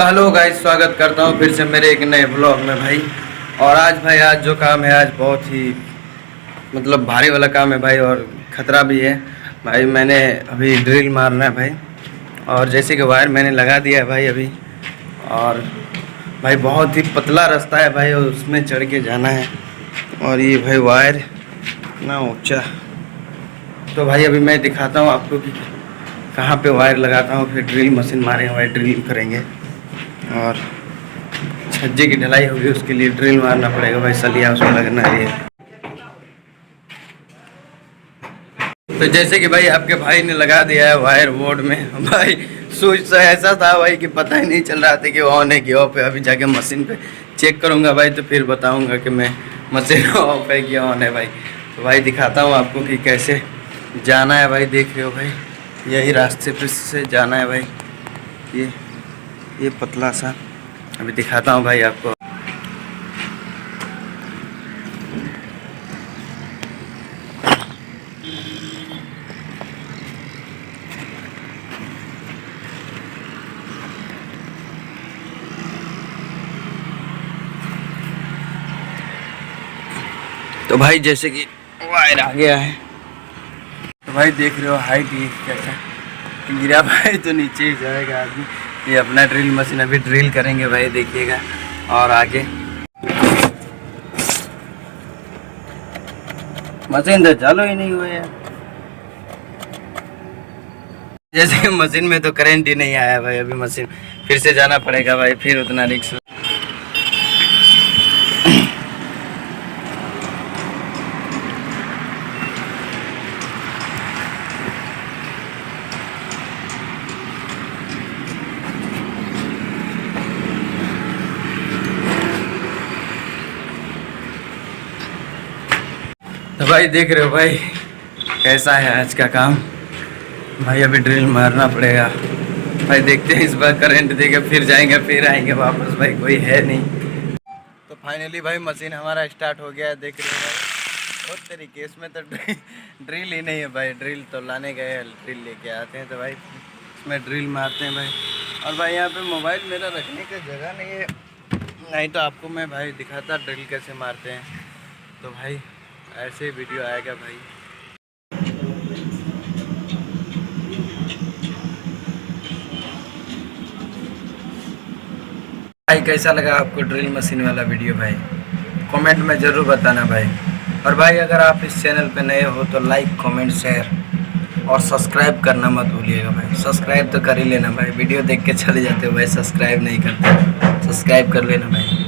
तो hello guys, स्वागत करता हूँ फिर से मेरे एक नए ब्लॉग में भाई। और आज भाई, आज जो काम है आज बहुत ही मतलब भारी वाला काम है भाई, और ख़तरा भी है भाई। मैंने अभी ड्रिल मारना है भाई, और जैसे कि वायर मैंने लगा दिया है भाई अभी। और भाई बहुत ही पतला रास्ता है भाई, और उसमें चढ़ के जाना है। और ये भाई वायर इतना ऊँचा, तो भाई अभी मैं दिखाता हूँ आपको कि कहाँ पे वायर लगाता हूँ। फिर ड्रिल मशीन मारेंगे भाई, ड्रिल करेंगे। और छज्जे की ढलाई होगी, उसके लिए ड्रिल मारना पड़ेगा भाई, सलिया उसमें लगना है। तो जैसे कि भाई आपके भाई ने लगा दिया है वायर बोर्ड में भाई। स्विच तो ऐसा था भाई कि पता ही नहीं चल रहा था कि ऑन है कि ऑफ है। अभी जाके मशीन पे चेक करूँगा भाई, तो फिर बताऊँगा कि मैं मशीन ऑफ है कि ऑन है भाई। तो भाई दिखाता हूँ आपको कि कैसे जाना है भाई। देख रहे हो भाई, यही रास्ते पे से जाना है भाई। ये पतला सा अभी दिखाता हूँ भाई आपको। तो भाई जैसे कि वायर आ गया है, तो भाई देख रहे हो हाइट ये कैसा गिरा भाई, तो नीचे ही जाएगा आदमी। ये अपना ड्रिल मशीन अभी ड्रिल करेंगे भाई, देखिएगा। और आगे मशीन तो चालू ही नहीं हुआ है। जैसे मशीन में तो करंट ही नहीं आया भाई, अभी मशीन फिर से जाना पड़ेगा भाई, फिर उतना रिक्स। तो भाई देख रहे हो भाई कैसा है आज का काम भाई। अभी ड्रिल मारना पड़ेगा भाई, देखते हैं इस बार करंट देगा फिर जाएंगे, फिर आएंगे वापस भाई, कोई है नहीं। तो फाइनली भाई मशीन हमारा स्टार्ट हो गया है, देख रहे हो भाई। बहुत तरीके इसमें तो ड्रिल ही नहीं है भाई, ड्रिल तो लाने गए, ड्रिल लेके आते हैं तो भाई इसमें ड्रिल मारते हैं भाई। और भाई यहाँ पे मोबाइल मेरा रखने की जगह नहीं है, नहीं तो आपको मैं भाई दिखाता ड्रिल कैसे मारते हैं। तो भाई ऐसे वीडियो आएगा भाई। भाई कैसा लगा आपको ड्रिल मशीन वाला वीडियो भाई, कमेंट में ज़रूर बताना भाई। और भाई अगर आप इस चैनल पे नए हो तो लाइक कमेंट शेयर और सब्सक्राइब करना मत भूलिएगा भाई। सब्सक्राइब तो कर ही लेना भाई, वीडियो देख के चले जाते हो भाई, सब्सक्राइब नहीं करते, सब्सक्राइब कर लेना भाई।